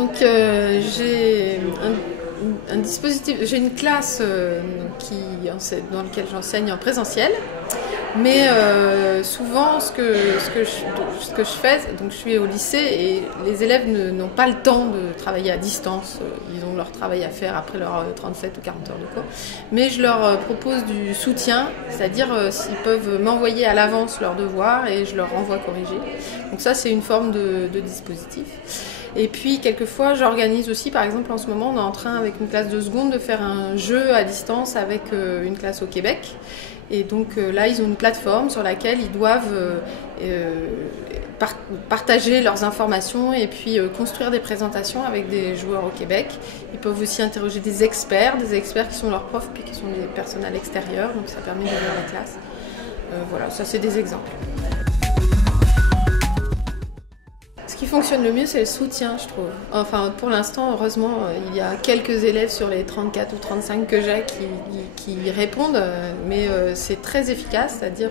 Donc j'ai un dispositif, j'ai une classe dans laquelle j'enseigne en présentiel, mais souvent ce que je fais, donc je suis au lycée et les élèves n'ont pas le temps de travailler à distance, ils ont leur travail à faire après leurs 37 ou 40 heures de cours, mais je leur propose du soutien, c'est-à-dire s'ils peuvent m'envoyer à l'avance leurs devoirs et je leur renvoie corriger. Donc ça c'est une forme de dispositif. Et puis quelquefois j'organise aussi, par exemple en ce moment on est en train avec une classe de seconde de faire un jeu à distance avec une classe au Québec. Et donc là ils ont une plateforme sur laquelle ils doivent partager leurs informations et puis construire des présentations avec des joueurs au Québec. Ils peuvent aussi interroger des experts qui sont leurs profs puis qui sont des personnes à l'extérieur, donc ça permet d'ouvrir la classe. Voilà, ça c'est des exemples. Ce qui fonctionne le mieux, c'est le soutien, je trouve. Enfin, pour l'instant, heureusement, il y a quelques élèves sur les 34 ou 35 que j'ai qui répondent, mais c'est très efficace. C'est-à-dire,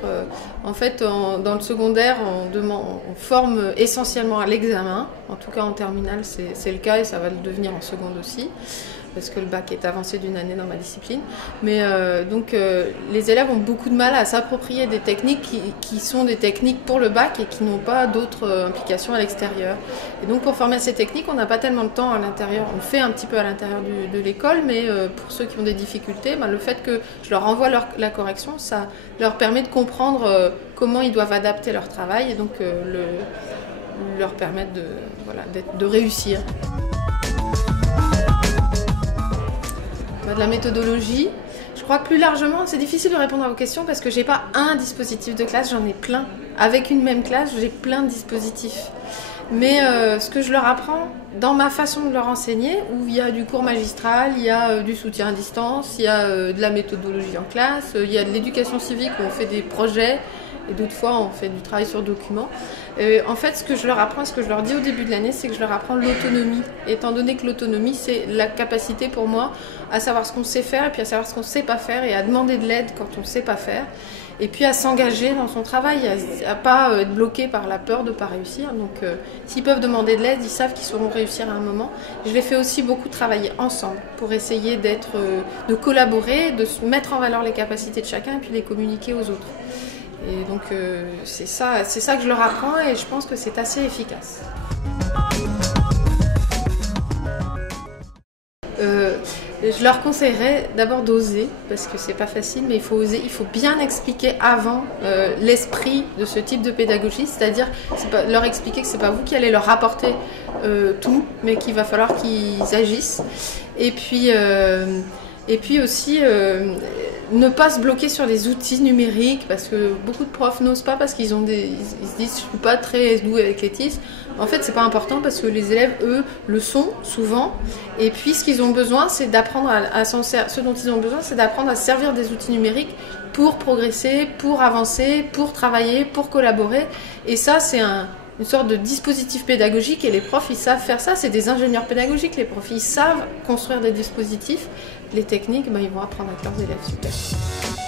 en fait, dans le secondaire, on forme essentiellement à l'examen. En tout cas, en terminale, c'est le cas et ça va le devenir en seconde aussi, parce que le bac est avancé d'une année dans ma discipline. Mais donc les élèves ont beaucoup de mal à s'approprier des techniques qui sont des techniques pour le bac et qui n'ont pas d'autres implications à l'extérieur. Et donc pour former à ces techniques, on n'a pas tellement de temps à l'intérieur. On fait un petit peu à l'intérieur de l'école, mais pour ceux qui ont des difficultés, le fait que je leur envoie la correction, ça leur permet de comprendre comment ils doivent adapter leur travail et donc leur permettre de réussir. De la méthodologie. Je crois que plus largement, c'est difficile de répondre à vos questions parce que j'ai pas un dispositif de classe, j'en ai plein. Avec une même classe, j'ai plein de dispositifs. Mais ce que je leur apprends dans ma façon de leur enseigner, où il y a du cours magistral, il y a du soutien à distance, il y a de la méthodologie en classe, il y a de l'éducation civique où on fait des projets et d'autres fois on fait du travail sur documents. En fait, ce que je leur apprends, ce que je leur dis au début de l'année, c'est que je leur apprends l'autonomie. Étant donné que l'autonomie, c'est la capacité pour moi à savoir ce qu'on sait faire et puis à savoir ce qu'on ne sait pas faire et à demander de l'aide quand on ne sait pas faire. Et puis à s'engager dans son travail, à ne pas être bloqué par la peur de ne pas réussir. Donc s'ils peuvent demander de l'aide, ils savent qu'ils sauront réussir à un moment. Je les fais aussi beaucoup travailler ensemble pour essayer de collaborer, de mettre en valeur les capacités de chacun et puis les communiquer aux autres. Et donc c'est ça que je leur apprends et je pense que c'est assez efficace. Je leur conseillerais d'abord d'oser, parce que c'est pas facile, mais il faut oser, il faut bien expliquer avant l'esprit de ce type de pédagogie, c'est-à-dire leur expliquer que c'est pas vous qui allez leur apporter tout, mais qu'il va falloir qu'ils agissent. Et puis aussi ne pas se bloquer sur les outils numériques, parce que beaucoup de profs n'osent pas parce qu'ils se disent je suis pas très doué avec les TIS. En fait, c'est pas important parce que les élèves, eux, le sont souvent. Et puis, ce qu'ils ont besoin, c'est d'apprendre ce dont ils ont besoin, c'est d'apprendre à se servir des outils numériques pour progresser, pour avancer, pour travailler, pour collaborer. Et ça, c'est une sorte de dispositif pédagogique et les profs, ils savent faire ça. C'est des ingénieurs pédagogiques, les profs, ils savent construire des dispositifs. Les techniques, ils vont apprendre avec leurs élèves. Super.